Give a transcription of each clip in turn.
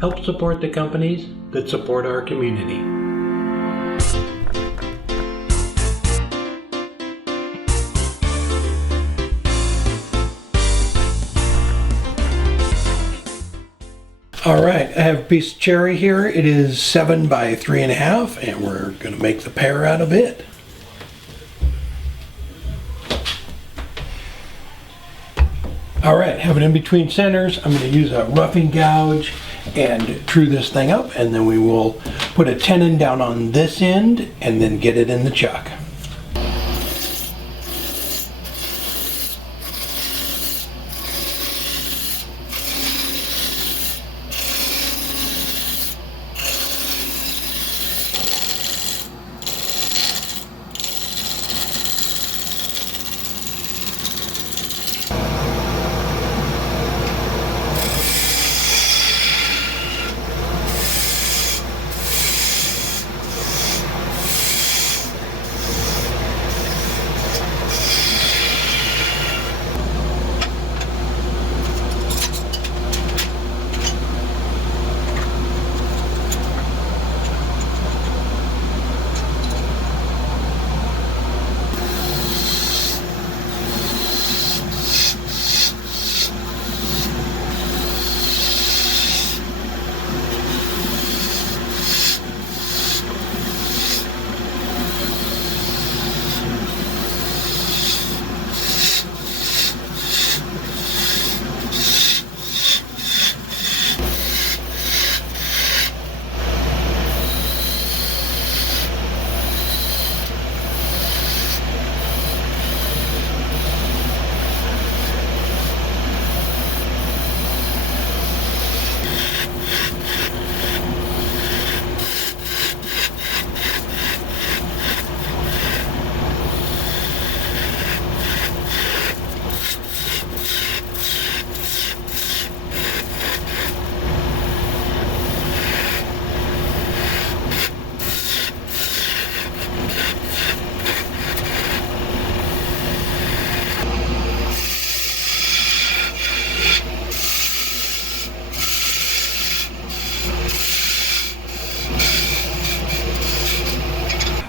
Help support the companies that support our community. All right, I have a piece of cherry here. It is 7 by 3.5, and we're going to make the pear out of it. All right, have it in between centers. I'm going to use a roughing gouge and true this thing up, and then we will put a tenon down on this end and then get it in the chuck.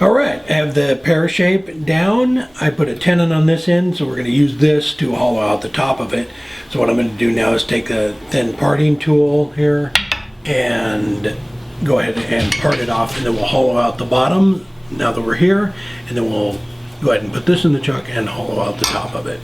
All right, I have the pear shape down. I put a tenon on this end, so we're going to use this to hollow out the top of it. So what I'm going to do now is take a thin parting tool here and go ahead and part it off, and then we'll hollow out the bottom now that we're here, and then we'll go ahead and put this in the chuck and hollow out the top of it.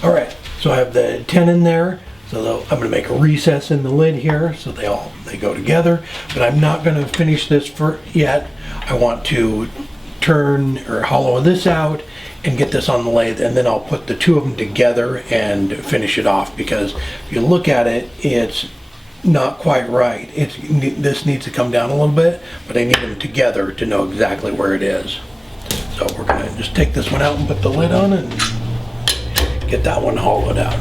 All right, so I have the tenon there. So I'm going to make a recess in the lid here so they go together. But I'm not going to finish this yet. I want to turn or hollow this out and get this on the lathe, and then I'll put the two of them together and finish it off, because if you look at it, it's not quite right. This needs to come down a little bit, but I need them together to know exactly where it is. So we're going to just take this one out and put the lid on and get that one hollowed out.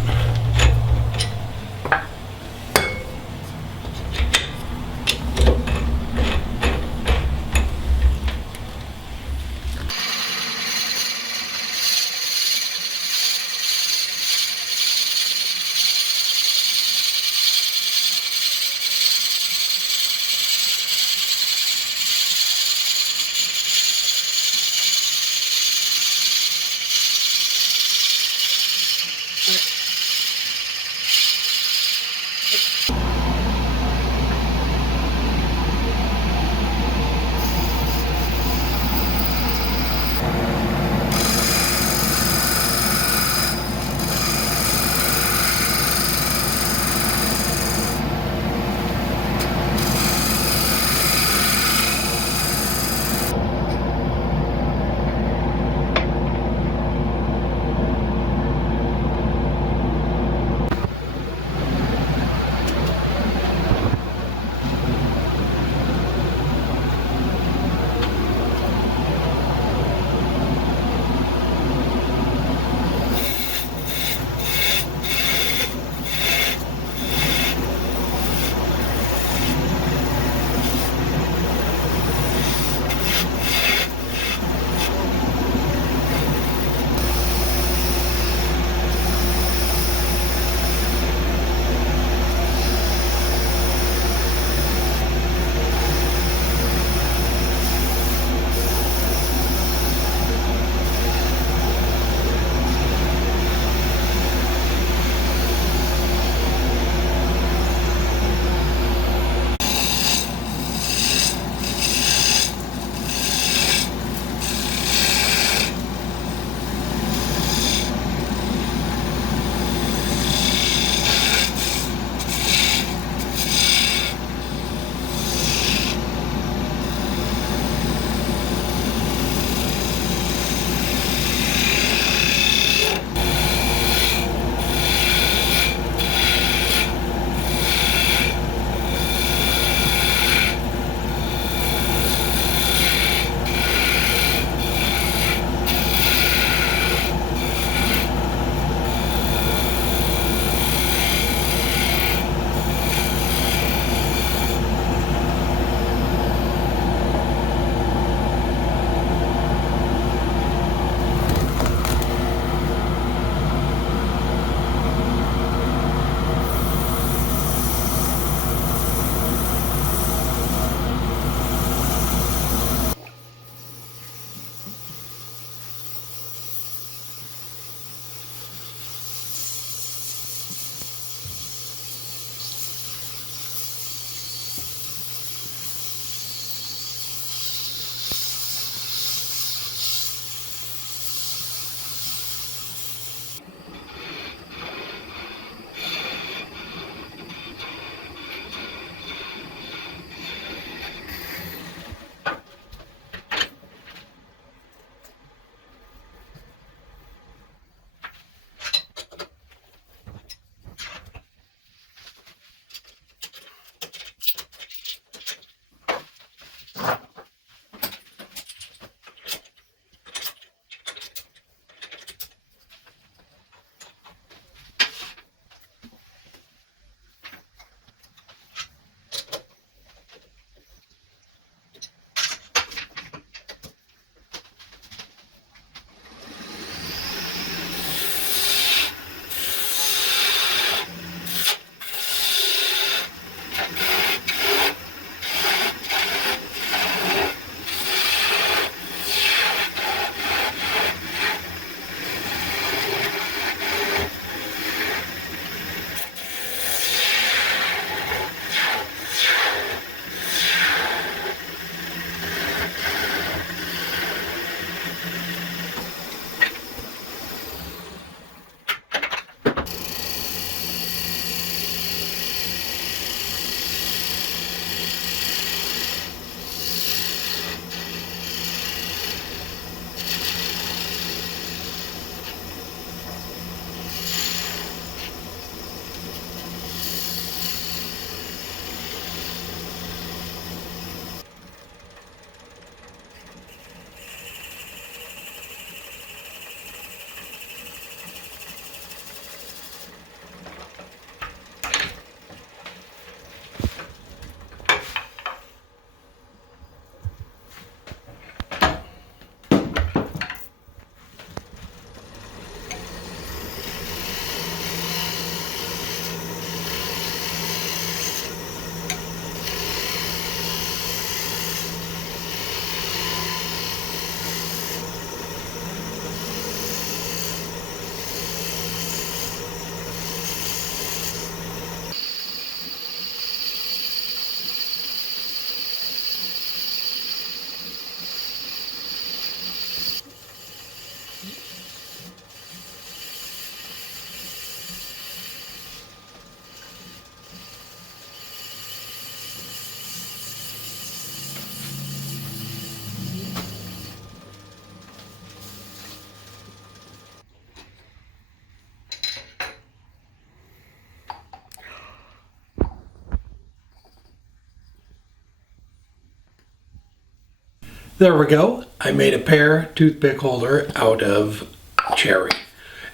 There we go. I made a Pear toothpick holder out of cherry.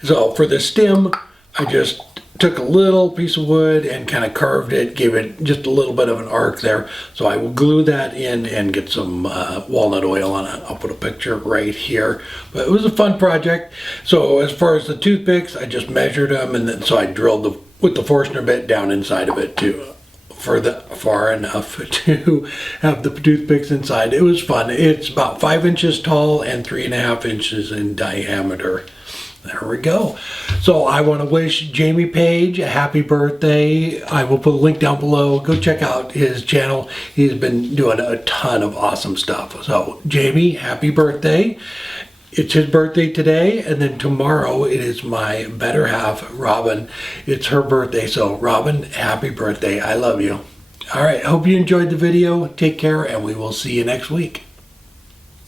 So for the stem, I just took a little piece of wood and kind of carved it, gave it just a little bit of an arc there. So I will glue that in and get some walnut oil on it. I'll put a picture right here. But it was a fun project. So as far as the toothpicks, I just measured them, and then so I drilled with the Forstner bit down inside of it too. Far enough to have the toothpicks inside. It was fun. It's about 5 inches tall and 3.5 inches in diameter. There we go. So I want to wish Jamie Page a happy birthday. I will put a link down below. Go check out his channel. He's been doing a ton of awesome stuff. So Jamie, happy birthday. It's his birthday today, and then tomorrow it is my better half, Robin. It's her birthday, so Robin, happy birthday. I love you. All right, hope you enjoyed the video. Take care, and we will see you next week.